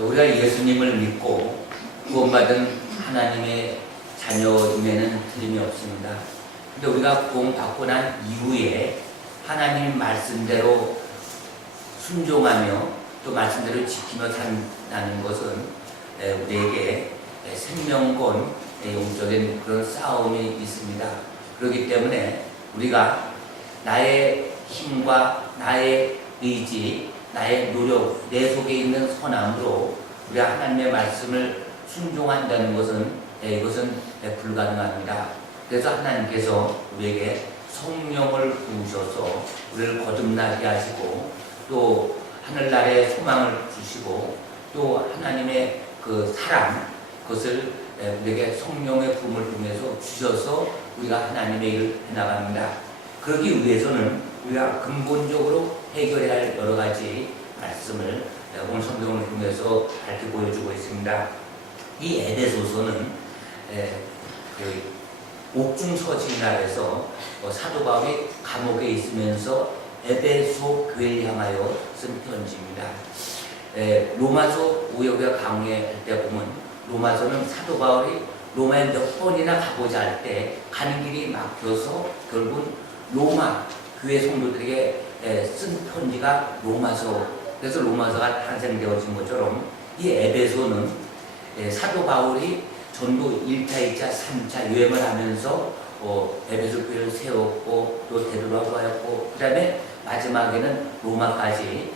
우리가 예수님을 믿고 구원받은 하나님의 자녀임에는 틀림이 없습니다. 근데 우리가 구원받고 난 이후에 하나님 말씀대로 순종하며 또 말씀대로 지키며 산다는 것은 우리에게 생명권, 영적인 그런 싸움이 있습니다. 그렇기 때문에 우리가 나의 힘과 나의 의지, 나의 노력, 내 속에 있는 선함으로 우리가 하나님의 말씀을 순종한다는 것은 이것은 불가능합니다. 그래서 하나님께서 우리에게 성령을 부으셔서 우리를 거듭나게 하시고 또 하늘나라의 소망을 주시고 또 하나님의 그 사랑, 그것을 우리에게 성령의 부음을 통해서 주셔서 우리가 하나님의 일을 해나갑니다. 그러기 위해서는 우리가 근본적으로 해결해야 할 여러 가지 말씀을 오늘 성경을 통해서 밝히 보여주고 있습니다. 이 에베소서는 옥중서신이라 해서 사도 바울이 감옥에 있으면서 에베소 교회를 향하여 쓴 편지입니다. 로마서 우리가 강의할 때 보면 로마서는 사도 바울이 로마에 몇 번이나 가고자 할 때 가는 길이 막혀서 결국 로마 교회 성도들에게 쓴 편지가 로마서, 그래서 로마서가 탄생되어진 것처럼 이 에베소는 사도 바울이 전도 1차, 2차, 3차 여행을 하면서 에베소 교회를 세웠고 또 데려가고 하였고 그 다음에 마지막에는 로마까지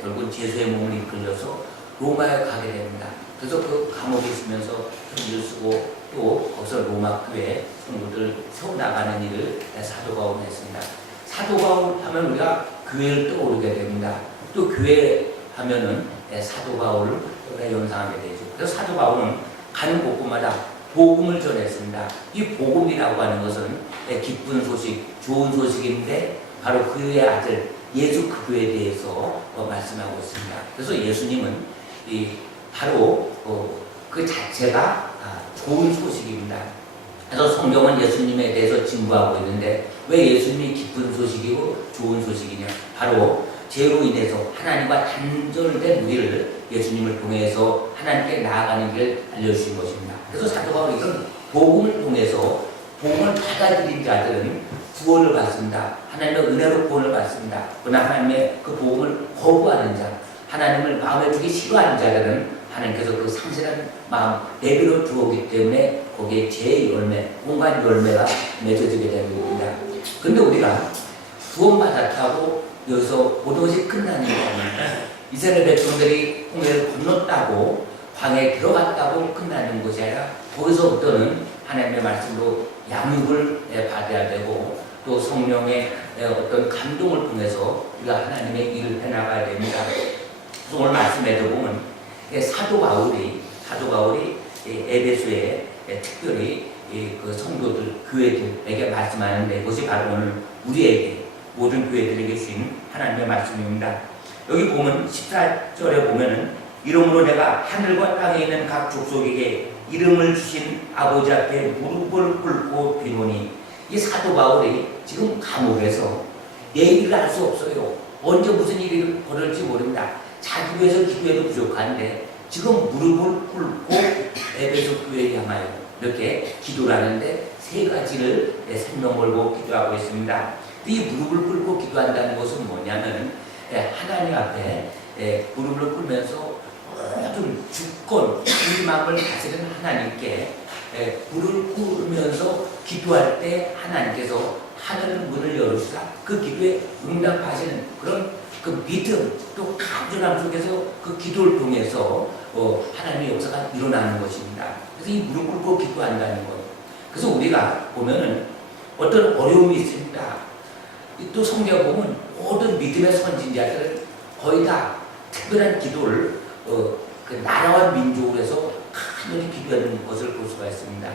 결국 제수의 몸을 이끌려서 로마에 가게 됩니다. 그래서 그 감옥에 있으면서 편지를 쓰고 또 거기서 로마 교회 성도들 세워나가는 일을 사도 바울은 했습니다. 사도 바울 하면 우리가 교회를 떠오르게 됩니다. 또 교회 하면은 사도 바울을 연상하게 되죠. 그래서 사도 바울은 가는 곳곳마다 복음을 전했습니다. 이 복음이라고 하는 것은 기쁜 소식, 좋은 소식인데 바로 그의 아들 예수 그리스도에 대해서 말씀하고 있습니다. 그래서 예수님은 바로 그 자체가 좋은 소식입니다. 그래서 성경은 예수님에 대해서 증거하고 있는데 왜 예수님이 기쁜 소식이고 좋은 소식이냐? 바로 죄로 인해서 하나님과 단절된 우리를 예수님을 통해서 하나님께 나아가는 길을 알려주신 것입니다. 그래서 사도 바울이 이런 복음을 통해서 복음을 받아들인 자들은 구원을 받습니다. 하나님의 은혜로 구원을 받습니다. 그러나 하나님의 그 복음을 거부하는 자, 하나님을 마음에 두기 싫어하는 자들은 하나님께서 그 상실한 마음 내버려 두었기 때문에 거기에 죄의 열매, 온갖 열매가 맺어지게 되는 겁니다. 그런데 우리가 구원받았다고 여기서 모든 것이 끝나는 게 아닙니다. 이스라엘 백성들이 홍해를 건넜다고 광야에 들어갔다고 끝나는 것이 아니라 거기서부터는 하나님의 말씀으로 양육을 받아야 되고 또 성령의 어떤 감동을 통해서 우리가 하나님의 일을 해나가야 됩니다. 그래서 오늘 말씀에도 보면 사도 바울이 에베소에 특별히 그 성도들, 교회들에게 말씀하는데 그것이 바로 오늘 우리에게 모든 교회들에게 주신 하나님의 말씀입니다. 여기 보면 14절에 보면은 이러므로 내가 하늘과 땅에 있는 각 족속에게 이름을 주신 아버지 앞에 무릎을 꿇고 비노니 이 사도 바울이 지금 감옥에서 내일을 알 수 없어요. 언제 무슨 일이 벌어질지 모릅니다. 자기 위해서 기도해도 부족한데 지금 무릎을 꿇고 에베소 교회에 향하여 이렇게 기도를 하는데 세 가지를 생명 걸고 기도하고 있습니다. 이 무릎을 꿇고 기도한다는 것은 뭐냐면 하나님 앞에 무릎을 꿇으면서 모든 주권, 우리 마음을 다스리는 하나님께 무릎을 꿇으면서 기도할 때 하나님께서 하늘 문을 열으시다. 그 기도에 응답하시는 그런 그 믿음 또 간절함 속에서 그 기도를 통해서 하나님의 역사가 일어나는 것입니다. 그래서 이 무릎 꿇고 기도한다는 것. 그래서 우리가 보면은 어떤 어려움이 있습니다. 또 성경에 보면 모든 믿음의 선진자들은 거의 다 특별한 기도를 그 나라와 민족을 해서 간절히 기도하는 것을 볼 수가 있습니다.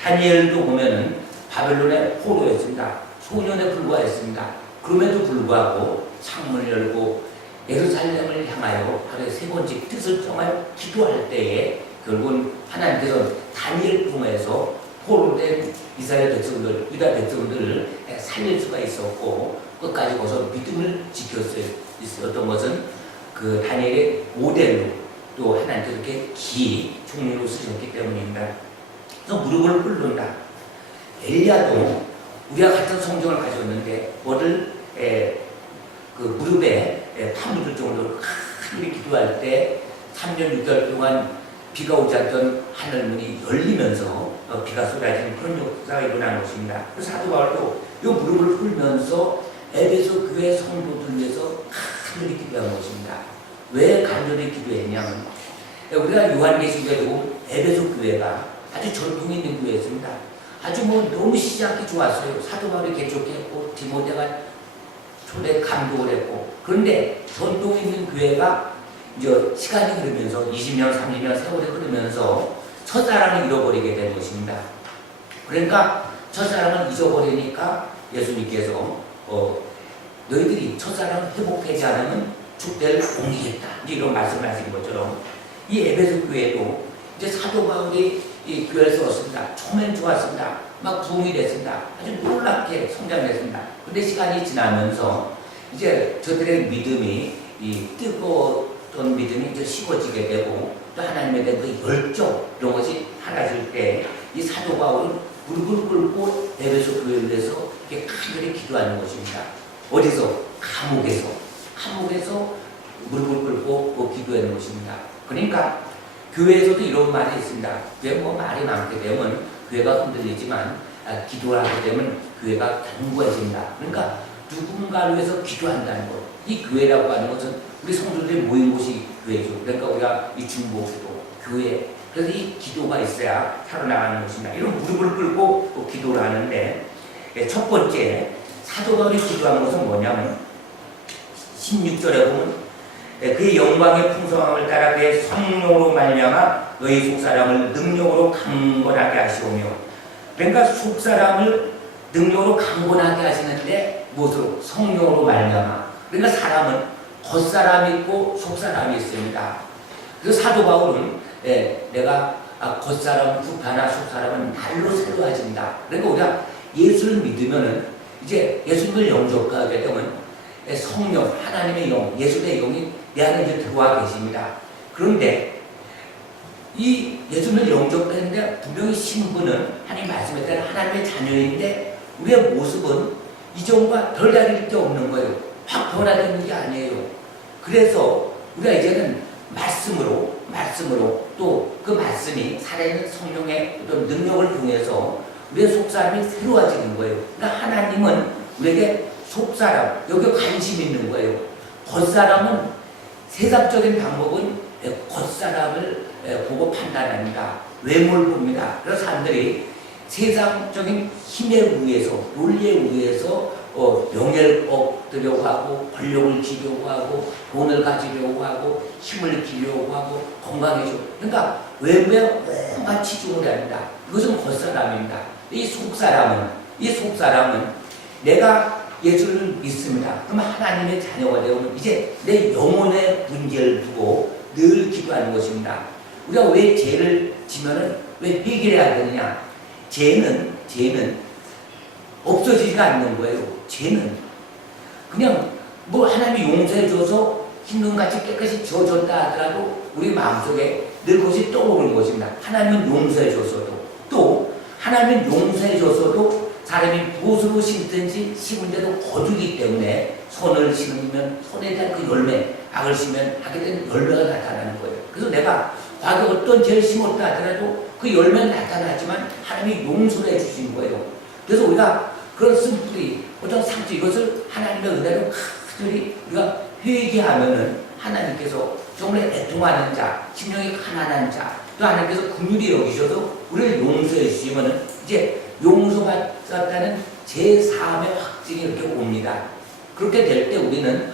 다니엘도 보면은 바벨론의 포로였습니다. 소년에 불과했습니다. 그럼에도 불구하고 창문을 열고 예루살렘을 향하여 하루에 세 번째 뜻을 정하여 기도할 때에 결국은 하나님께서 다니엘 통해서 포로된 이스라엘 백성들, 유다 백성들을 살릴 수가 있었고 끝까지 거기서 믿음을 지켰어요. 있었던 것은 그 다니엘의 모델로 또 하나님께서 이렇게 종류로 쓰셨기 때문입니다. 그래서 무릎을 꿇는다. 엘리야도 우리가 같은 성경을 가졌는데 뭐를 그 무릎에 파묻을 정도로 크게 기도할 때 3년 6개월 동안 비가 오지 않던 하늘문이 열리면서 비가 쏟아지는 그런 역사가 일어난 것입니다. 그래서 사도 바울도 이 무릎을 꿇으면서 에베소 교회 성도들 위해서 간절히 기도한 것입니다. 왜 간절히 기도했냐면 우리가 요한계시록에 보면 에베소 교회가 아주 전통 있는 교회였습니다. 아주 너무 시작이 좋았어요. 사도 바울이 개척했고 디모데가 초대 감독을 했고, 그런데 전통 있는 교회가 이제 시간이 흐르면서 20년, 30년 세월이 흐르면서 첫사랑을 잃어버리게 된 것입니다. 그러니까 첫사랑을 잊어버리니까 예수님께서 너희들이 첫사랑을 회복하지 않으면 축대를 옮기겠다, 이런 말씀을 하신 것처럼 이 에베소 교회도 이제 사도 바울이 이 교회를 세웠습니다. 처음엔 좋았습니다. 막 부흥이 됐습니다. 아주 놀랍게 성장했습니다. 근데 시간이 지나면서 이제 저들의 믿음이 이 뜨거웠던 믿음이 이제 식어지게 되고, 또 하나님에 대한 그 열정 이런 것이 사라질 때 이 사도 바울은 무릎을 꿇고 에베소 교회를 위해서 이렇게 간절히 기도하는 것입니다. 어디서? 감옥에서 무릎을 꿇고 기도하는 것입니다. 그러니까 교회에서도 이런 말이 있습니다. 왜 말이 많게 되면 교회가 흔들리지만 기도를 하게 되면 교회가 견고해진다. 그러니까 누군가를 위해서 기도한다는 것. 이 교회라고 하는 것은 우리 성도들이 모인 곳이 교회죠. 그러니까 우리가 이 중보기도, 교회. 그래서 이 기도가 있어야 살아나가는 것입니다. 이런 무릎을 꿇고 기도를 하는데, 첫 번째 사도 바울이 기도한 것은 뭐냐면 16절에 보면 그의 영광의 풍성함을 따라 그의 성령으로 말미암아 너희 속사람을 능력으로 강건하게 하시오며, 그러니까 속사람을 능력으로 강건하게 하시는데 무엇으로? 성령으로 말미암아. 그러니까 사람은 겉사람이 있고 속사람이 있습니다. 그래서 사도 바울은 내가 겉사람은 부패하나 속사람은 날로 새로워진다. 그러니까 우리가 예수를 믿으면은 이제 예수님을 영접하게 되면 성령, 하나님의 영, 예수의 영이 내 안에 이제 들어와 계십니다. 그런데 이 예수님을 영접했는데 분명히 신분은 하나님 말씀에 따라 하나님의 자녀인데 우리의 모습은 이전과 덜 다를 게 없는 거예요. 확 변화되는 게 아니에요. 그래서 우리가 이제는 말씀으로 또 그 말씀이 살아있는 성령의 어떤 능력을 통해서 우리의 속사람이 새로워지는 거예요. 그러니까 하나님은 우리에게 속사람, 여기에 관심 있는 거예요. 겉사람은 세상적인 방법은 겉사람을 보고 판단합니다. 외모를 봅니다. 그래서 사람들이 세상적인 힘에 의해서, 논리에 의해서 명예를 얻으려고 하고, 권력을 지려고 하고, 돈을 가지려고 하고, 힘을 기려고 하고, 건강해지고. 그러니까 외모에 온갖 치중을 합니다. 이것은 겉사람입니다. 이 속사람은 내가 예수를 믿습니다. 그럼 하나님의 자녀가 되면 이제 내 영혼의 문제를 두고 늘 기도하는 것입니다. 우리가 왜 죄를 지면은 왜 회개해야 되느냐? 죄는 없어지지가 않는 거예요. 죄는 그냥 하나님이 용서해줘서 흰눈같이 깨끗이 지워졌다 하더라도 우리 마음속에 늘 그것이 떠오르는 것입니다. 하나님은 용서해줘서도, 또 하나님은 용서해줘서도 사람이 무엇으로 심든지 심은데도 거두기 때문에 선을 심으면 선에 대한 그 열매, 악을 심으면 악에 대한 열매가 나타나는 거예요. 그래서 내가 과거에 어떤 죄를 심었다 하더라도 그 열매는 나타나지만 하나님이 용서를 해주신 거예요. 그래서 우리가 그런 쓴뿌리, 어떤 상처, 이것을 하나님의 은혜로 간절히 우리가 회개하면은 하나님께서 정말 애통하는 자, 심령이 가난한 자, 또 하나님께서 긍휼히 여기셔서 우리를 용서해 주시면은 이제 용서받았다는 제3의 확증이 이렇게 옵니다. 그렇게 될 때 우리는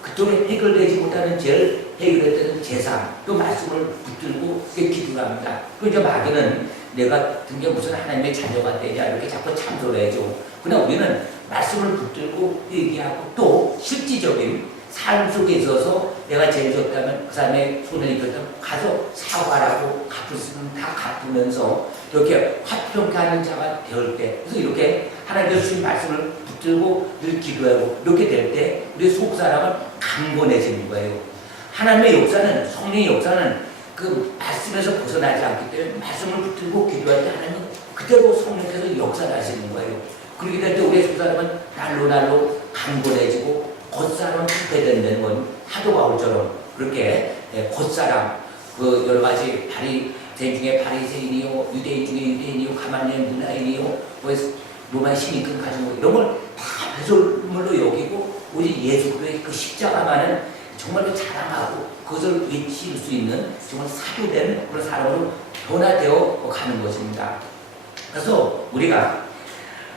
그동안 해결되지 못하는 죄를 해결했다는 제3, 또 말씀을 붙들고 기도를 합니다. 그 이제 마귀는 내가 든 게 무슨 하나님의 자녀가 되냐 이렇게 자꾸 참소를 해줘. 그러나 우리는 말씀을 붙들고 얘기하고 또 실질적인 삶 속에 있어서 내가 죄를 졌다면 그 사람의 손을 입혔다면 가서 사과라고 갚을 수 있는 다 갚으면서 이렇게 화평케 하는 자가 되을 때, 그래서 이렇게 하나님의 주신 말씀을 붙들고 늘 기도하고 이렇게 될 때 우리 속사람은 강건해지는 거예요. 하나님의 역사는, 성령의 역사는 그 말씀에서 벗어나지 않기 때문에 말씀을 붙들고 기도할 때 하나님은 그대로 성령께서 역사하시는 거예요. 그렇게 될 때 우리의 속사람은 날로 강건해지고 겉사람은 부패된다는 건 사도 바울처럼 그렇게 겉사람, 그 여러 가지 바리새인 중에 바리새인이요, 유대인 중에 유대인이요, 가만리의 문화인이요, 뭐 로마 시민권 가지고 이런 걸 다 배설물로 여기고 우리 예수 그리스도의 그 십자가만은 정말로 자랑하고 그것을 외칠 수 있는 정말 사도된 그런 사람으로 변화되어 가는 것입니다. 그래서 우리가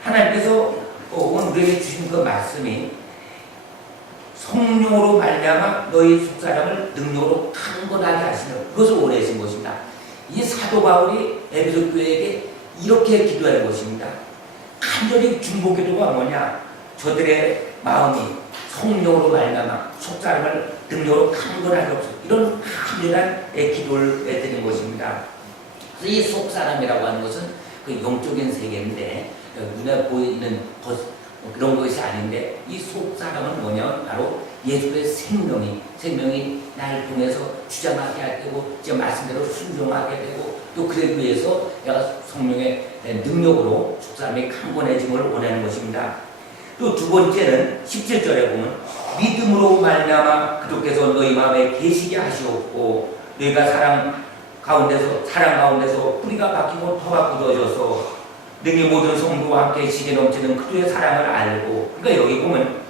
하나님께서 오늘 우리에게 주신 그 말씀이 성령으로 말미암아 너희 속사람을 능력으로 강건하게 하시며 그것을 원하신 것입니다. 이 사도 바울이 에베소 교회에게 이렇게 기도하는 것입니다. 간절히 중보기도가 뭐냐? 저들의 마음이 성령으로 말미암아 속사람을 능력으로 강건하게 없어 이런 간절한 기도를 드리는 것입니다. 그래서 이 속사람이라고 하는 것은 그 영적인 세계인데 눈에 보이는 것 그런 것이 아닌데 이 속사람은 뭐냐? 바로 예수의 생명이 나를 통해서 주장하게 할 때고 제 말씀대로 순종하게 되고 또 그러기 위해서 내가 성령의 능력으로 속사람이 강건해짐을 원하는 것입니다. 또 두 번째는 17절에 보면 믿음으로 말미암아 그도께서 너희 마음에 계시게 하시옵고 너희가 사랑 가운데서 뿌리가 박히고 터가 굳어져서 능히 모든 성도와 함께 시게 넘치는 그도의 사랑을 알고 그러니까 여기 보면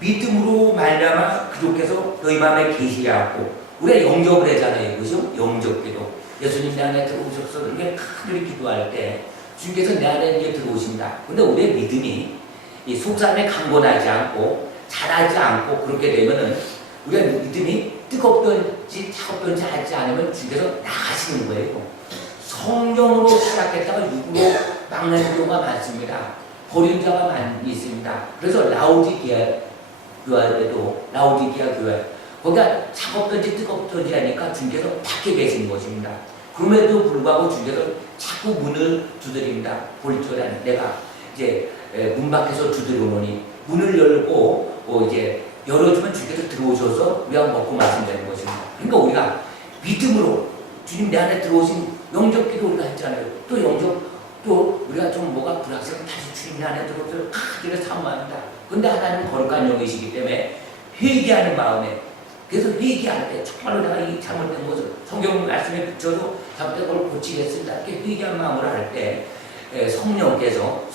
믿음으로 말미암아 그도께서 너희 마음에 계시게 하고 우리가 영접을 하잖아요. 그죠? 영접기도 예수님 내 안에 들어오셔서 이렇게 간절히 기도할 때 주님께서 내 안에 이제 들어오십니다. 근데 우리의 믿음이 이 속사람에 강건하지 않고 자라지 않고 그렇게 되면은 우리가 믿음이 뜨겁든지 차갑든지 하지 않으면 주께서 나가시는 거예요. 성령으로 시작했다가 육으로 막는 경우가 많습니다. 버린 자가 많이 있습니다. 그래서 라오디게아 교회 거기가 차갑든지 뜨겁든지 하니까 주께서 밖에 계신 것입니다. 그럼에도 불구하고 주께서 자꾸 문을 두드립니다. 볼줄은 내가 이제 문 밖에서 두드려오니 문을 열고 이제 열어주면 주께서 들어오셔서 우리가 먹고 마신다는 것입니다. 그러니까 우리가 믿음으로 주님 내 안에 들어오신 영접기도 우리가 했잖아요. 또 또 우리가 좀 뭐가 불확실하면 다시 주님 내 안에 들어오셔서 크게 사모합니다. 근데 하나님은 거룩한 영이시기 때문에 회개하는 마음에 그래서 회개할 때 정말로 내가 이 잘못된 것을 성경 말씀에 붙여도 잘못된 걸 고치겠습니다. 이렇게 회개한 마음으로 할 때 성령께서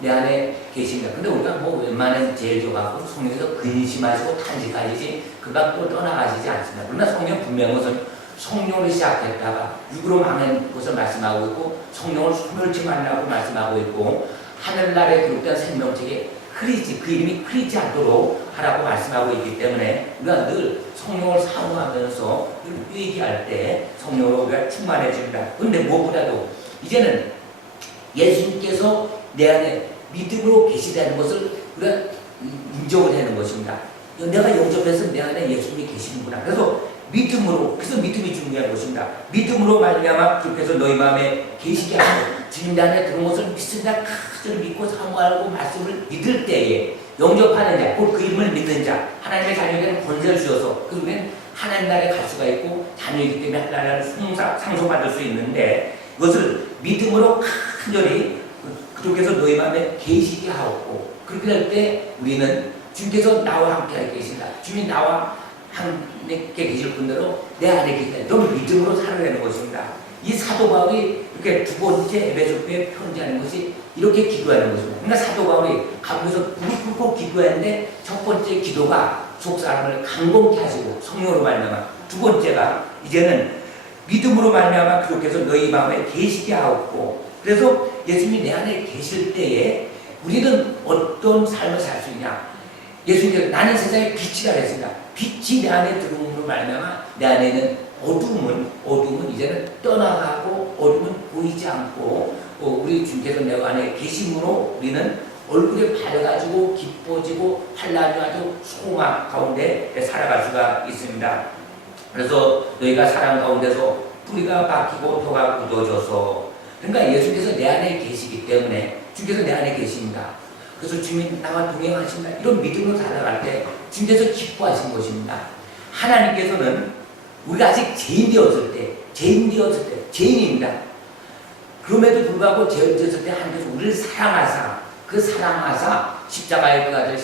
내 안에 계십니다. 근데 우리가 뭐 웬만한 제일 좋아하고 성령께서 근심하시고 탄식하시지 금방 또 떠나가시지 않습니다. 그러나 성령 분명한 것은 성령을 시작했다가 육으로 망한 것을 말씀하고 있고 성령을 소멸치 말라고 말씀하고 있고 하늘나라에 기록된 생명책에 흐리지 그 이름이 흐리지 않도록 하라고 말씀하고 있기 때문에 우리가 늘 성령을 사모하면서 회개할 때 성령으로 우리가 충만해집니다. 그런데 무엇보다도 이제는 예수님께서 내 안에 믿음으로 계시다는 것을 우리가 인정을 하는 것입니다. 내가 영접해서 내 안에 예수님이 계시는구나. 그래서 믿음이 중요한 것입니다. 믿음으로 말미암아 주께서 너희 마음에 계시게 하고 주님 내 안에 들어온 것을 믿습니다. 그것을 믿고 사모하고 말씀을 믿을 때에 영접하는 자, 곧 그 이름을 믿는 자, 하나님의 자녀에게는 권세를 주셔서 그 우리는 하나님 나라에 갈 수가 있고 자녀이기 때문에 하나님을 상속받을 수 있는데 이것을 믿음으로 간절히 그쪽에서 너희 마음에 계시게 하옵고 그렇게 될 때 우리는 주님께서 나와 함께 계신다. 주님이 나와 함께 계실 분대로 내 안에 계신다. 이런 믿음으로 살아내는 것입니다. 이 사도 바울이 이렇게 두 번째 에베소 교회에 편지하는 것이 이렇게 기도하는 것입니다. 그러니까 사도 바울이 가면서 무릎 꿇고 기도했는데 첫 번째 기도가 속사람을 강건케 하시고 성령으로 말미암아 두 번째가 이제는 믿음으로 말미암아 그렇게해서 너희 마음에 계시게 하옵고 그래서 예수님이 내 안에 계실 때에 우리는 어떤 삶을 살 수 있냐? 예수님께서 나는 세상의 빛이라 했습니다. 빛이 내 안에 들어옴으로 말미암아 내 안에 있는 어둠은 이제는 떠나가고 어둠은 보이지 않고 우리 주님께서 내 안에 계심으로 우리는 얼굴이 밝아가지고 기뻐지고 환란이 아주 소망 가운데 살아갈 수가 있습니다. 그래서 너희가 사랑 가운데서 뿌리가 박히고 토가 굳어져서 그러니까 예수님께서 내 안에 계시기 때문에 주님께서 내 안에 계십니다. 그래서 주님 나와 동행하신다. 이런 믿음으로 살아갈 때 주님께서 기뻐하신 것입니다. 하나님께서는 우리가 아직 죄인입니다. 그럼에도 불구하고 죄를 지었을 때 하나님께서 우리를 사랑하사 십자가에 그 아들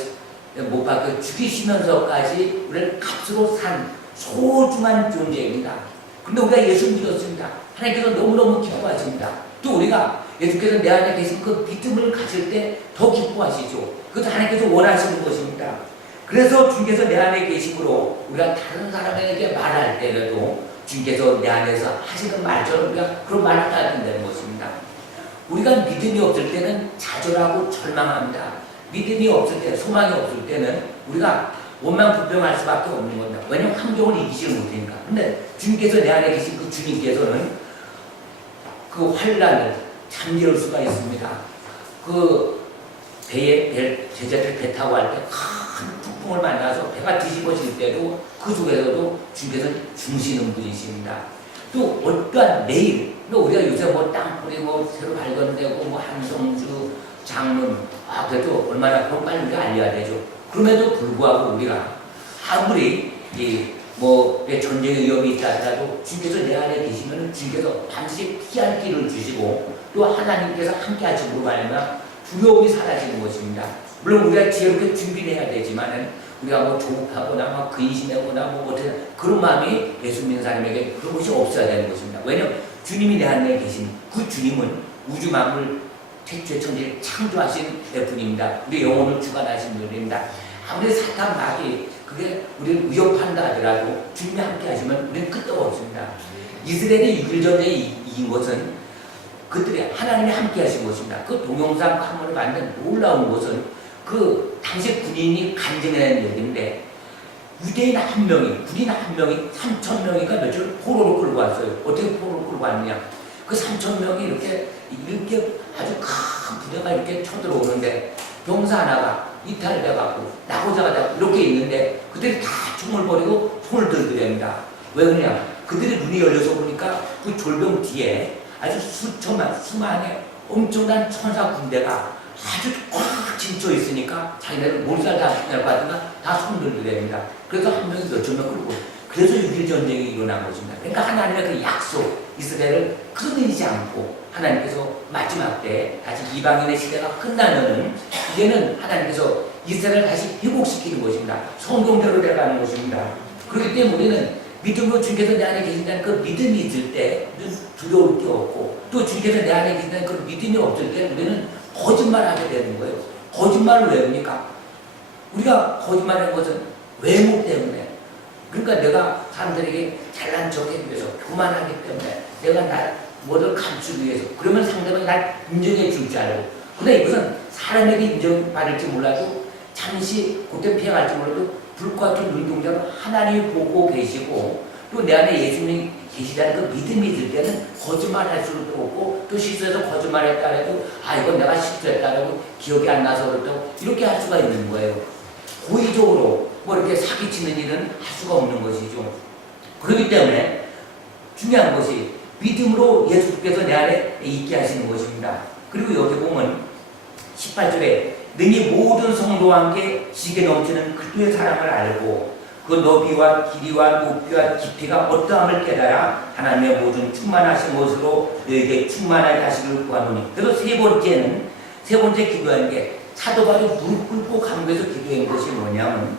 못 박혀 죽이시면서까지 우리를 값으로 산 소중한 존재입니다. 그런데 우리가 예수 믿었습니다. 하나님께서 너무너무 기뻐하십니다. 또 우리가 예수께서 내 안에 계신 그 믿음을 가질 때 더 기뻐하시죠. 그것도 하나님께서 원하시는 것입니다. 그래서 주님께서 내 안에 계심으로 우리가 다른 사람에게 말할 때라도 주님께서 내 안에서 하시는 말처럼 우리가 그런 말을 해야 된다는 것입니다. 우리가 믿음이 없을 때는 좌절하고 절망합니다. 믿음이 없을 때, 소망이 없을 때는 우리가 원망불평할 수밖에 없는 겁니다. 왜냐하면 환경을 이기지를 못하니까. 근데 주님께서 내 안에 계신 그 주님께서는 그 환란을 잠재울 수가 있습니다. 그 배에 제자들 배 타고 할 때 큰 폭풍을 만나서 배가 뒤집어질 때도 그 속에서도 주님께서 주시는 분이십니다. 또 어떠한 내일, 우리가 요새 뭐 땅굴이 뭐 새로 발견되고 뭐 한성주 장문 그래도 얼마나 그런 빨리 우리가 알려야 되죠. 그럼에도 불구하고 우리가 아무리 뭐 전쟁의 위험이 있다 하더라도 주님께서 내 안에 계시면 주님께서 반드시 피할 길을 주시고 또 하나님께서 함께 하심으로 말하면 두려움이 사라지는 것입니다. 물론 우리가 지혜롭게 준비를 해야 되지만은 우리가 뭐 조급하거나 막 근심하거나 뭐 어떻게 그런 마음이 예수 믿는 사람에게 그런 것이 없어야 되는 것입니다. 왜냐하면 주님이 내 안에 계신 그 주님은 우주 만물 태초의 천지를 창조하신 분입니다. 우리 영혼을 주관하신 분입니다. 아무리 사탄 마귀 그게 우리를 위협한다 하더라도 주님이 함께 하시면 우리는 끝도 없습니다. 이스라엘이 6일 전에 이긴 것은 그들이 하나님이 함께 하신 것입니다. 그 동영상 화면을 만든 놀라운 것은 그 당시 군인이 간증해낸 얘기인데 유대인 한 명이, 군인 한 명이 3,000명이가 며칠 포로로 끌고 왔어요. 어떻게 포로로 끌고 왔느냐? 그 3,000명이 이렇게 아주 큰 부대가 이렇게 쳐들어오는데 병사 하나가 이탈돼갖고 나고자가 되고 이렇게 있는데 그들이 다 총을 버리고 손을 들더랍니다. 왜 그러냐? 그들이 눈이 열려서 보니까 그 졸병 뒤에 아주 수많은 엄청난 천사 군대가 아주 꽉 진쳐 있으니까 자기네들 몰살 당할 것 같으면 다 손들더랍니다. 그래서 한 명이 몇천 명 끌고 그래서 6.1 전쟁이 일어난 것입니다. 그러니까 하나님의 그 약속 이스라엘을 끊이지 않고 하나님께서 마지막 때 다시 이방인의 시대가 끝나면은 이제는 하나님께서 이스라엘을 다시 회복시키는 것입니다. 성경대로 돼가는 것입니다. 그렇기 때문에 우리는 믿음으로 주님께서 내 안에 계신다는 그 믿음이 있을 때 두려울 게 없고 또 주님께서 내 안에 계신다는 그 믿음이 없을 때 우리는 거짓말하게 되는 거예요. 거짓말을 왜 합니까? 우리가 거짓말하는 것은 외모 때문에 그러니까 내가 사람들에게 잘난 척하기 위해서 교만하기 때문에 내가 뭐를 감추기 위해서 그러면 상대방이 날 인정해 줄 줄 알고 근데 이것은 사람에게 인정받을지 몰라도 잠시 그때 피해갈지 몰라도 불과 같은 눈동자로 하나님이 보고 계시고 또 내 안에 예수님이 계시다는 그 믿음이 있을 때는 거짓말할 수도 없고 또 실수해서 거짓말했다 해도 이건 내가 실수했다 해도 기억이 안 나서 그렇다고 이렇게 할 수가 있는 거예요. 고의적으로 뭐 이렇게 사기치는 일은 할 수가 없는 것이죠. 그렇기 때문에 중요한 것이 믿음으로 예수께서 내 안에 있게 하시는 것입니다. 그리고 여기 보면 18절에 능히 모든 성도와 함께 지게 넘치는 그리스도의 사랑을 알고 그 너비와 길이와 높이와 깊이가 어떠함을 깨달아 하나님의 모든 충만하신 것으로 너에게 충만하게 하시길 구하노니. 그래서 세 번째 기도하는 게 사도 바울이 무릎 꿇고 감격해서 기도한 것이 뭐냐면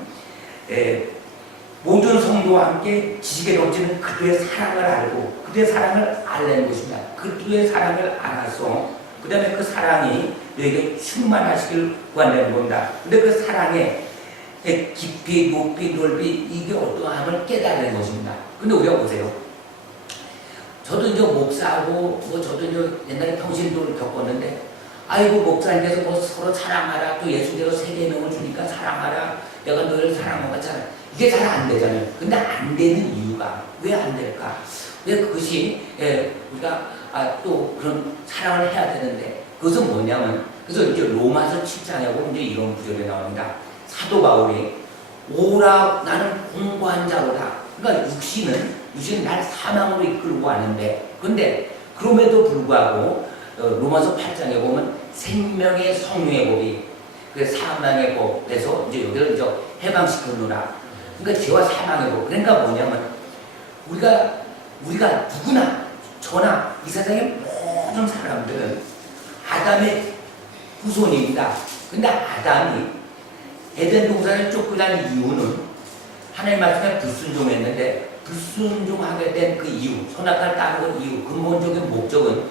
모든 성도와 함께 지식에 넘치는 그리스도의 사랑을 알고 그리스도의 사랑을 알라는 것입니다. 그리스도의 사랑을 알아서 그 다음에 그 사랑이 너에게 충만하시길 구한다는 겁니다. 근데 그 사랑의 깊이, 높이, 넓이 이게 어떠함을 깨달는 것입니다. 근데 우리가 보세요. 저도 이제 목사하고 저도 이제 옛날에 평신도를 겪었는데 아이고 목사님께서 서로 사랑하라 또 예수께서 세계명을 주니까 사랑하라 내가 너를 사랑하고 같잖아. 이게 잘 안 되잖아요. 근데 안 되는 이유가 왜 안 될까? 왜 그것이 우리가 또 그런 사랑을 해야 되는데 그것은 뭐냐면 그래서 이제 로마서 7장에 보면 이제 이런 구절이 나옵니다. 사도 바울이 오라 나는 공고한 자로다. 그러니까 육신은 날 사망으로 이끌고 왔는데 그런데 그럼에도 불구하고 로마서 8장에 보면 생명의 성령의 법이 그 사망의 법에서 이제 여기를 해방시켰노라. 그러니까 죄와 사망이고, 그러니까 뭐냐면 우리가 누구나 저나 이 세상의 모든 사람들은 아담의 후손입니다. 근데 아담이 에덴 동산을 쫓겨난 이유는 하나님 말씀에 불순종했는데, 불순종하게 된 그 이유, 선악과를 따먹은 이유, 근본적인 목적은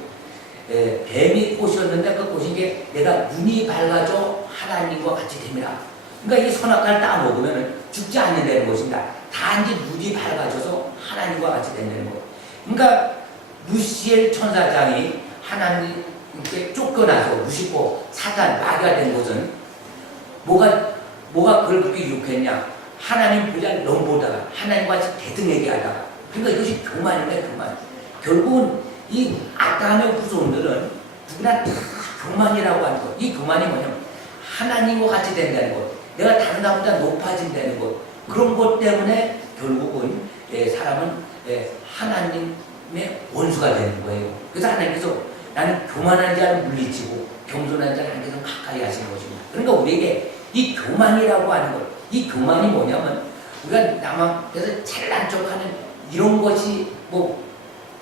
뱀이 꽃이었는데 그 꽃인 게 내가 눈이 밝아져 하나님과 같이 됩니다. 그러니까 이 선악과를 따먹으면 죽지 않는다는 것입니다. 단지 눈이 밝아져서 하나님과 같이 된다는 것. 그러니까 루시엘 천사장이 하나님께 쫓겨나서 루시퍼, 사단, 마귀가 된 것은 뭐가 그걸 그렇게 유혹했냐? 하나님 보자 넘보다가 하나님과 같이 대등하게 하다가. 그러니까 이것이 교만인데 교만. 결국은 이 아담의 후손들은 누구나 다 교만이라고 하는 것. 이 교만이 뭐냐면 하나님과 같이 된다는 것. 내가 다른 사람보다 높아진다는 것. 그런 것 때문에 결국은 사람은 하나님의 원수가 되는 거예요. 그래서 하나님께서 나는 교만한 자를 물리치고 겸손한 자를 하나님께서 가까이 하시는 것입니다. 그러니까 우리에게 이 교만이라고 하는 것, 이 교만이 뭐냐면 우리가 남 앞에서 잘난 척하는 이런 것이 뭐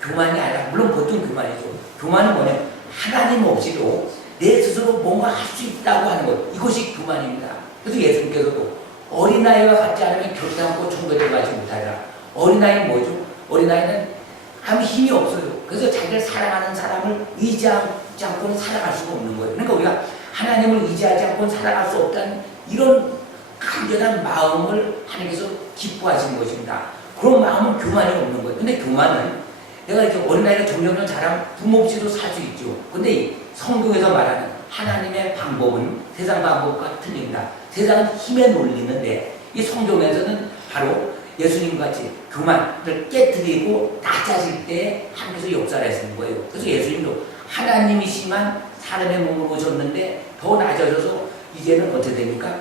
교만이 아니라, 물론 보통 교만이죠. 교만은 뭐냐면 하나님 없이도 내 스스로 뭔가 할 수 있다고 하는 것, 이것이 교만입니다. 그래서 예수님께서도 어린아이와 같지 않으면 결단코 천국에 들어가지 못하리라. 어린아이는 뭐죠? 어린아이는 아무 힘이 없어요. 그래서 자기를 사랑하는 사람을 의지하지 않고는 살아갈 수가 없는 거예요. 그러니까 우리가 하나님을 의지하지 않고는 살아갈 수 없다는 이런 간절한 마음을 하나님께서 기뻐하시는 것입니다. 그런 마음은 교만이 없는 거예요. 근데 교만은 내가 이제 어린아이가 점점 자라면 부모 없이도 살 수 있죠. 근데 이 성경에서 말하는 하나님의 방법은 세상 방법과 틀립니다. 세상은 힘에 놀리는데 이 성경에서는 바로 예수님 같이 교만을 깨뜨리고 낮아질 때 하나님께서 역사를 하시는 거예요. 그래서 예수님도 하나님이시만 사람의 몸으로 오셨는데 더 낮아져서 이제는 어떻게 됩니까?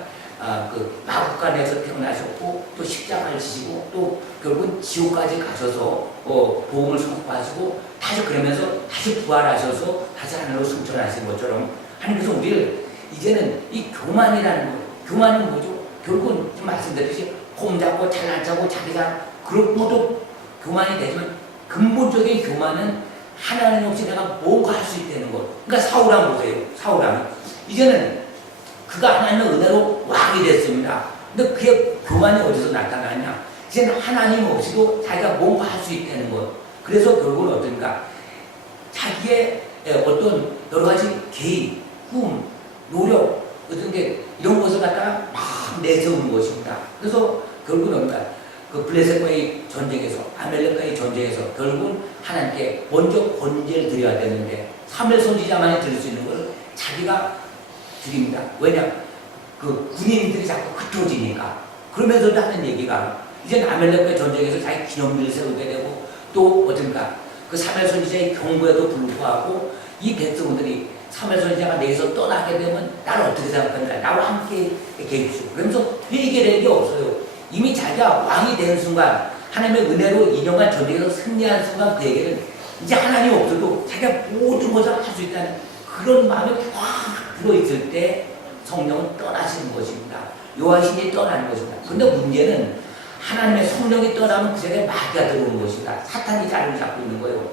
그 마국간에서 태어나셨고 또 십자가를 지시고 또 결국은 지옥까지 가셔서 복음을 선포하시고 다시 그러면서 다시 부활하셔서 다시 하늘로 승천하신 것처럼 하나님께서 우리를 이제는 이 교만이라는 거예요. 교만은 뭐죠? 결국은 좀 말씀드렸듯이 폼잡고 잘난 척하고 자기가 그런 것도 교만이 되지만 근본적인 교만은 하나님 없이 내가 뭔가 할 수 있다는 것. 그러니까 사울왕 보세요. 사울왕 이제는 그가 하나님의 은혜로 왕이 됐습니다. 근데 그게 교만이 어디서 나타나냐? 이제는 하나님 없이도 자기가 뭔가 할 수 있다는 것. 그래서 결국은 어떤가? 자기의 어떤 여러 가지 개인, 꿈, 노력, 어떤 게 이런 것을 갖다가 막 내세우는 것입니다. 그래서 결국은 뭔가 그 블레셋과의 전쟁에서, 아멜렉과의 전쟁에서 결국은 하나님께 먼저 번제를 드려야 되는데 사무엘 선지자만이 드릴 수 있는 것을 자기가 드립니다. 왜냐? 그 군인들이 자꾸 흩어지니까. 그러면서도 하는 얘기가 이제 아멜렉과의 전쟁에서 자기 기념비를 세우게 되고 또 어딘가 그 사무엘 선지자의 경고에도 불구하고 이 백성들이 사무엘 선지자가 내에서 떠나게 되면 나를 어떻게 생각한다. 나와 함께 계십시오. 그러면서 회개력이 없어요. 이미 자기가 왕이 된 순간 하나님의 은혜로 2년간 전쟁에서 승리한 순간 그에게는 이제 하나님 없어도 자기가 모든 것을 할 수 있다는 그런 마음이 확 들어있을 때 성령은 떠나시는 것입니다. 요한신이 떠나는 것입니다. 그런데 문제는 하나님의 성령이 떠나면 그 자리에 마귀가 들어오는 것입니다. 사탄이 자리를 잡고 있는 거예요.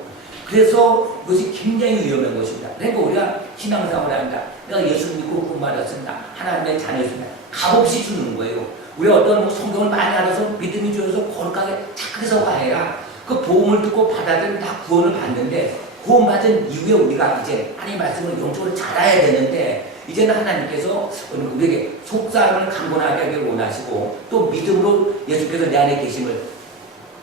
그래서 이것이 굉장히 위험한 것입니다. 그러니까 우리가 신앙생활을 합니다. 내가 예수 믿고 구원받았습니다. 하나님의 자녀였습니다. 값없이 주는 거예요. 우리가 어떤 성경을 많이 알아서 믿음이 좋아서 거룩하게 착해서 가야 그 복음을 듣고 받아들이면 다 구원을 받는데 구원받은 이후에 우리가 이제 하나님 말씀을 영적으로 잘 알아야 되는데 이제는 하나님께서 우리에게 속사람을 강건하게 하길 원하시고 또 믿음으로 예수께서 내 안에 계심을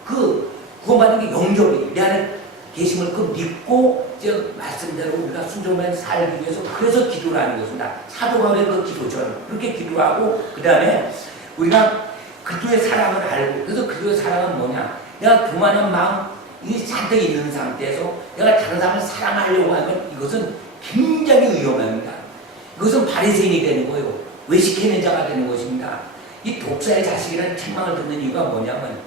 그 구원받은 게 영적으로 내 안에 계심을 그 믿고 이제 말씀대로 우리가 순종하면 살기 위해서 그래서 기도를 하는 것입니다. 사도 바울의 그 기도처럼 그렇게 기도하고 그 다음에 우리가 그리스도의 사랑을 알고 그래서 그리스도의 사랑은 뭐냐? 내가 교만한 마음이 잔뜩 있는 상태에서 내가 다른 사람을 사랑하려고 하면 이것은 굉장히 위험합니다. 이것은 바리새인이 되는 거예요. 외식해낸 자가 되는 것입니다. 이 독사의 자식이라는 책망을 듣는 이유가 뭐냐면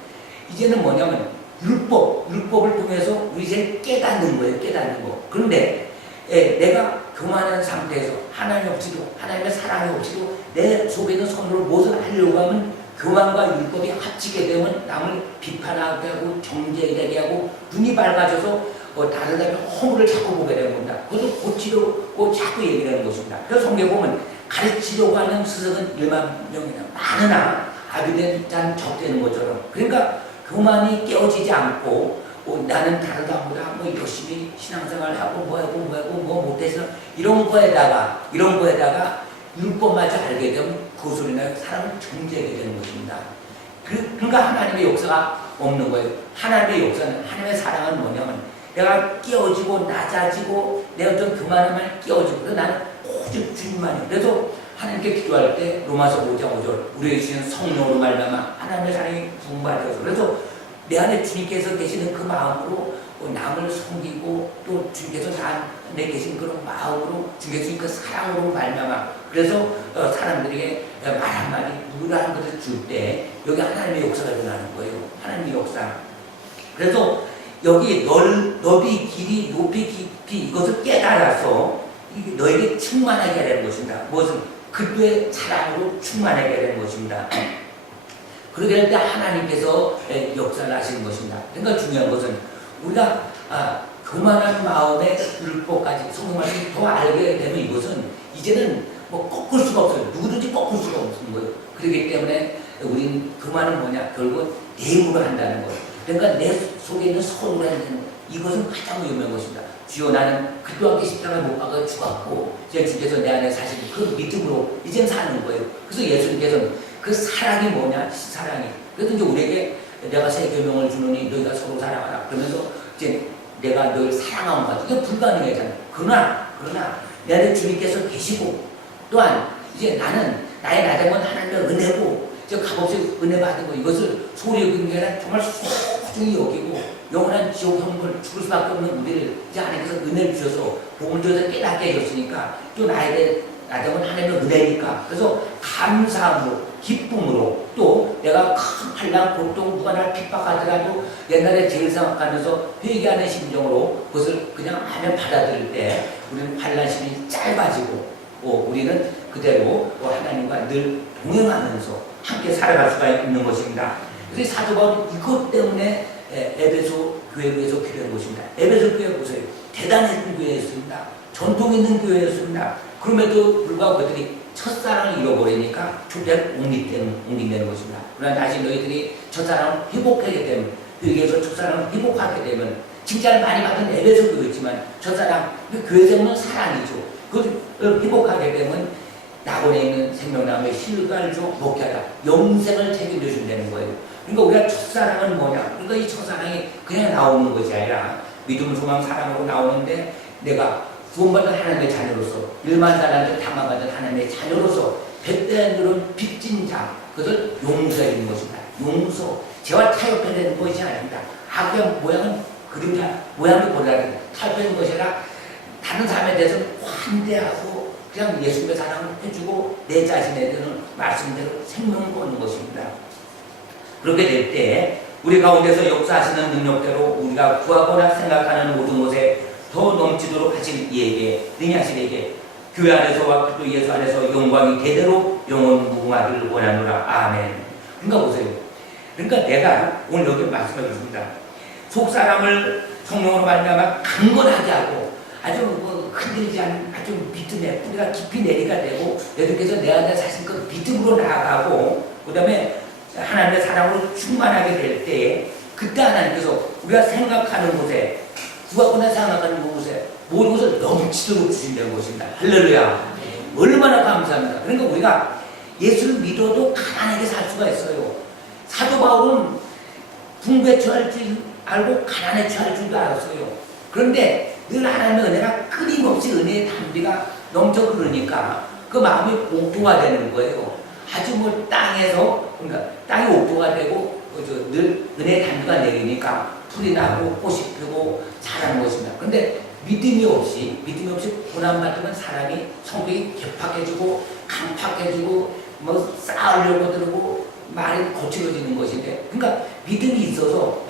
이제는 뭐냐면 율법을 통해서 우리 이제 깨닫는 거예요. 깨닫는 거. 그런데 내가 교만한 상태에서 하나님 없이도 하나님의 사랑이 없이도 내 속에 있는 손으로 무엇을 하려고 하면 교만과 율법이 합치게 되면 남을 비판하게 하고 정죄되게 하고 눈이 밝아져서 다른 사람의 허물을 자꾸 보게 되는 겁니다. 그것을 고치려고 자꾸 얘기를 하는 것입니다. 그래서 성경에 보면 가르치려고 하는 스승은 1만 명이나 많으나 아비된 자는 적되는 것처럼, 그러니까 교만이 깨어지지 않고 나는 다른 사람보다 열심히 신앙생활하고 뭐 못해서 이런 거에다가 율법마저 알게 되면 그 소리나 사람을 정죄하게 되는 것입니다. 그러니까 하나님의 역사가 없는 거예요. 하나님의 역사는, 하나님의 사랑은 뭐냐면 내가 깨어지고 낮아지고 내 어떤 교만함을 깨어지고, 그래서 나는 오직 주님만이. 그래서 하나님께 기도할 때 로마서 5장 5절 우리에게 주신 성령으로 말미암아 하나님의 사랑이 풍부하여서, 그래서 내 안에 주님께서 계시는 그 마음으로 남을 섬기고 또 주님께서 내 계신 그런 마음으로 주님께서 그 사랑으로 말미암아, 그래서 사람들에게 말 한마디 누구라는 것을 줄 때 여기 하나님의 역사가 일어나는 거예요. 하나님의 역사. 그래서 여기 너비 길이 높이 깊이 이것을 깨달아서 너에게 충만하게 하는 것입니다. 무엇은? 그리스도의 사랑으로 충만하게 하는 것입니다. 그렇게 될 때 하나님께서 역사를 하시는 것입니다. 그러니까 중요한 것은 우리가 교만한 마음의 율법까지 성경 말씀을 더 알게 되면 이것은 이제는 꺾을 수가 없어요. 누구든지 꺾을 수가 없는 거예요. 그렇기 때문에 우리는 교만은 뭐냐? 결국은 내 힘으로 한다는 거예요. 그러니까 내 속에 있는 서로를 한다는 거예요. 이것은 가장 위험한 것입니다. 주여 나는 그리스도와 함께 십자가에 못 박아 죽었고 이제 주께서 내 안에 사실 그 믿음으로 이제 사는 거예요. 그래서 예수님께서는 그 사랑이 뭐냐? 사랑이. 그래서 이제 우리에게 내가 새 계명을 주노니 너희가 서로 사랑하라. 그러면서 이제 내가 너를 사랑하는 것. 이게 불가능하잖아요. 그러나 내 안에 주님께서 계시고 또한 이제 나는 나의 나됨은 하나님의 은혜고 이제 값없이 은혜 받은 거, 이것을 소리 여기는 게 아니라 정말 소중히 여기고 영원한 지옥 형벌 죽을 수밖에 없는 우리를 이제 하나님께서 은혜를 주셔서 복을 주셔서 깨닫게 해줬으니까 또 나에게 나됨은 하나님의 은혜니까, 그래서 감사함으로 기쁨으로 또 내가 큰 환난 고통 누가 날 핍박하더라도 옛날에 제일 생각하면서 회개하는 심정으로 그것을 그냥 하면 받아들일 때 우리는 환난심이 짧아지고 우리는 그대로 하나님과 늘 동행하면서 함께 살아갈 수가 있는 것입니다. 그래서 사도 바울은 이것 때문에 에베소 교회에서 기도한 것입니다. 에베소 교회 보세요. 대단했던 교회였습니다. 전통 있는 교회였습니다. 그럼에도 불구하고 그들이 첫사랑을 잃어버리니까 교회를 옮긴다는 것입니다. 그러나 다시 너희들이 첫사랑을 회복하게 되면, 여기에서 첫사랑을 회복하게 되면, 칭찬을 많이 받은 에베소 교회였지만 첫사랑, 교회 생명은 사랑이죠. 그걸 회복하게 되면 낙원에 있는 생명나무의 실과를 목회하다 영생을 책임져 준다는 거예요. 그러니까 우리가 첫사랑은 뭐냐? 그러니까 이 첫사랑이 그냥 나오는 것이 아니라 믿음, 소망, 사랑으로 나오는데 내가 구원받은 하나님의 자녀로서, 1만 사람들 당함받은 하나님의 자녀로서 뱃대한 빚진 자, 그것을 용서해 주는 것입니다. 용서, 죄와 타협해내는 것이 아닙니다. 악의 모양은 그림자 모양을 보라는 타협하는 것이 아니라 다른 사람에 대해서 환대하고 그냥 예수님의 사랑을 해주고 내 자신에 대한 말씀대로 생명을 거는 것입니다. 그렇게 될 때 우리 가운데서 역사하시는 능력대로 우리가 구하거나 생각하는 모든 것에 더 넘치도록 하신 이에게, 능하신 이에게 교회 안에서와 그리스도 예수 안에서 영광이 대대로 영원 무궁하기를 원하노라. 아멘. 그러니까 보세요. 그러니까 내가 오늘 여기 말씀하겠습니다. 속사람을 성령으로 말미암아 강건하게 하고 아주 흔들리지 않은 아주 믿음의 뿌리가 깊이 내리가 되고, 여러분께서 내 안에 사실 그 믿음으로 나아가고 그 다음에 하나님의 사랑으로 충만하게 될 때에 그때 하나님께서 우리가 생각하는 곳에, 구하거나 생각하는 곳에 모든 것을 넘치도록 주신다는 것입니다. 할렐루야. 얼마나 감사합니다. 그러니까 우리가 예수를 믿어도 가난하게 살 수가 있어요. 사도 바울은 풍부에 처할 줄 알고 가난에 처할 줄도 알았어요. 그런데 늘 하나님의 은혜가 끊임없이 은혜의 담비가 넘쳐 흐르니까 그 마음이 옥토가 되는 거예요. 아주 땅에서, 그러니까 땅이 옥토가 되고 늘 은혜의 담비가 내리니까 풀이 나고 꽃이 피고 자라는 것입니다. 그런데 믿음이 없이 고난받으면 사람이 성격이 개팍해지고 강팍해지고 싸우려고 들고 말이 거칠어지는 것인데, 그러니까 믿음이 있어도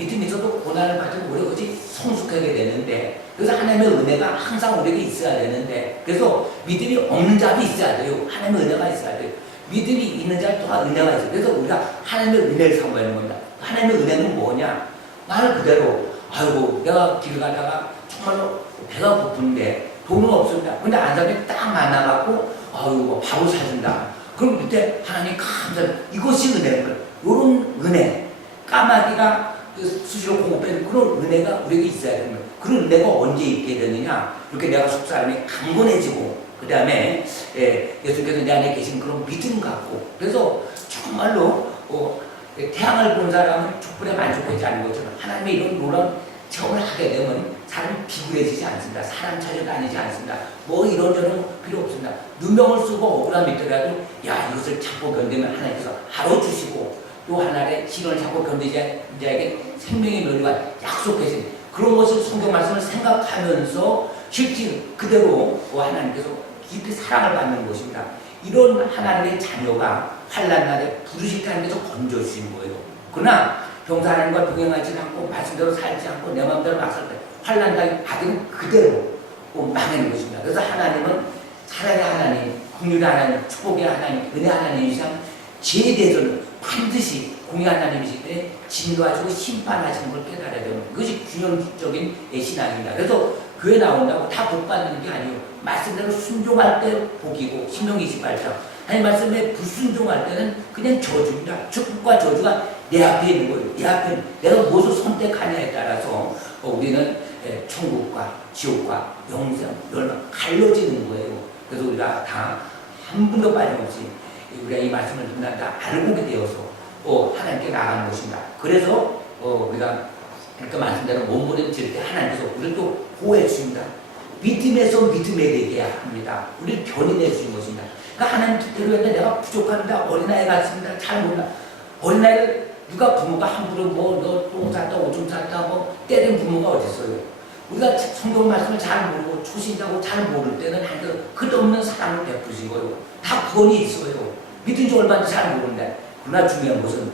고난을 받으면 우리가 그것이 성숙하게 되는데, 그래서 하나님의 은혜가 항상 우리에게 있어야 되는데, 그래서 믿음이 없는 자도 있어야 돼요. 하나님의 은혜가 있어야 돼요. 믿음이 있는 자는 또한 은혜가 있어요. 그래서 우리가 하나님의 은혜를 사모하는 겁니다. 하나님의 은혜는 뭐냐? 말 그대로 아이고 내가 길 가다가 정말로 배가 고픈데 돈은 없습니다. 근데 안 사람이 딱 만나갖고 아이고 밥을 사준다. 그럼 그때 하나님 감사해. 이것이 은혜인 거예요. 이런 은혜, 까마귀가 수시로 공급하는 그런 은혜가 우리에게 있어야 되는 거예요. 그런 은혜가 언제 있게 되느냐? 이렇게 내가 속 사람이 강건해지고 그 다음에 예수님께서 내 안에 계신 그런 믿음 갖고 그래서 정말로 태양을 본 사람은 촛불에 만족하지 않는 것처럼 하나님의 이런 놀라운 체험을 하게 되면 사람이 비굴해지지 않습니다. 사람 차례가 아니지 않습니다. 뭐 이런저런 필요 없습니다. 누명을 쓰고 억울함이 있더라도 야 이것을 참고 견디면 하나님께서 하루 주시고 또 하나의 시련을 참고 견디지 자에게 생명의 면류가 약속하신 그런 것을 성경 말씀을 생각하면서 실제 그대로 하나님께서 깊이 사랑을 받는 것입니다. 이런 하나님의 자녀가 환난 날에 부르실 때 하나님께서 건져주신 거예요. 그러나 평소 하나님과 동행하지 않고 말씀대로 살지 않고 내 마음대로 막 살 때 환난 날에 받은 그대로 망하는 것입니다. 그래서 하나님은 사랑의 하나님, 긍휼의 하나님, 축복의 하나님, 은혜 하나님이시면 죄에 대해서는 반드시 공의 하나님이시기 때문에 진노하시고 심판하시는 걸 깨달아야 됩니다. 그것이 균형적인 신앙입니다. 그래서 교회 나온다고 다 복 받는 게 아니에요. 말씀대로 순종할 때 복이고 신명 28장 하나님 말씀에 불순종할 때는 그냥 저주입니다. 축복과 저주가 내 앞에 있는 거예요. 내 앞에 내가 무엇을 선택하냐에 따라서 우리는 천국과 지옥과 영생, 멸망 갈라지는 거예요. 그래서 우리가 다 한 분도 빠짐없이 우리가 이 말씀을 다 알고 되어서 하나님께 나가는 것입니다. 그래서 우리가 그러니까 말씀대로 몸부림칠 때 하나님께서 우리를 또 보호해 주십니다. 믿음에서 믿음에 되게 합니다. 우리를 견인해 주신 것입니다. 그러니까 하나님 뜻대로 했는데 내가 부족합니다. 어린아이 같습니다. 잘 모른다. 어린아이를 누가 부모가 함부로 너 똥 쌌다 오줌 쌌다 때린 부모가 어디 있어요. 우리가 성경 말씀을 잘 모르고 초신자고 잘 모를 때는 하나님 끝없는 사랑을 베푸신 거예요. 다 구원이 있어요. 믿은 지 얼마인지 잘 모르는데 그러나 중요한 것은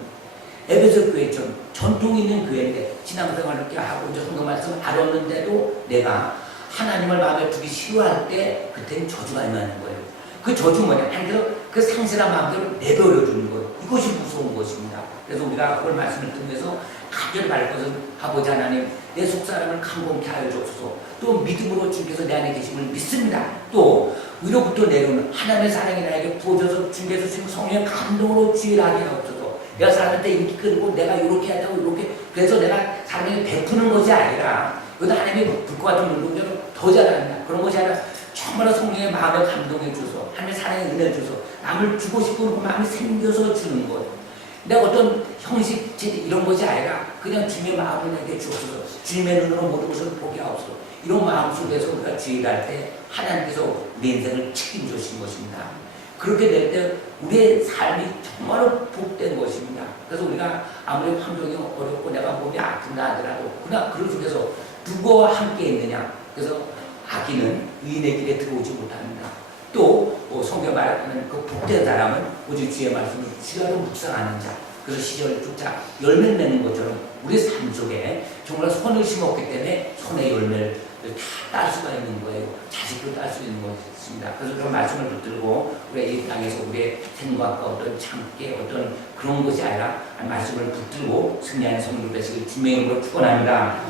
에베소 교회처럼 전통 있는 교회인데 신앙생활을 이렇게 하고 이제 성경 말씀을 알았는데도 내가 하나님을 마음에 두기 싫어할 때 그때는 저주가 임하는 거예요. 그 저주 뭐냐? 하나님께서 그 상실한 마음대로 내버려 주는 거예요. 이것이 무서운 것입니다. 그래서 우리가 그걸 말씀을 통해서 간절히 바랄 것은 아버지 하나님 내 속사람을 강건케 하여 주옵소서. 또 믿음으로 주께서 내 안에 계심을 믿습니다. 또 위로부터 내려오는 하나님의 사랑이 나에게 부어져서 주께서 주신 성령의 감동으로 주일하게 하옵소서. 내가 사람한테 인기 끌고 내가 이렇게 하자고 이렇게 그래서 내가 사람에게 베푸는 것이 아니라 그것도 하나님의 불과 같은 운동처럼 더 잘합니다. 그런 것이 아니라 정말로 성령의 마음에 감동해 줘서 하나님의 사랑에 은혜 줘서 남을 주고 싶은 그 마음이 생겨서 주는 것. 내가 어떤 형식 이런 것이 아니라 그냥 주님의 마음을 내게 주옵소서. 주님의 눈으로 모든 것을 보게 하옵소서. 이런 마음 속에서 우리가 주일할 때 하나님께서 내 인생을 책임져 주신 것입니다. 그렇게 될 때 우리의 삶이 정말로 복된 것입니다. 그래서 우리가 아무리 환경이 어렵고 내가 몸이 아픈다 하더라도 그러나 그런 속에서 누구와 함께 있느냐. 그래서 악인은 의인의 길에 들어오지 못합니다. 또 성경 말하는 그 복된 사람은 오직 주의 말씀을 주야로 묵상하는 자. 그래서 시절을 쫓아 열매를 맺는 것처럼 우리 삶 속에 정말 선을 심었기 때문에 선의 열매를 다 딸 수가 있는 거예요. 자식도 딸 수 있는 것입니다. 그래서 그런 말씀을 붙들고 우리 이 땅에서 우리의 생각과 어떤 참게 어떤 그런 것이 아니라 말씀을 붙들고 승리하는 성도 되시길 주님의 이름으로 축원합니다.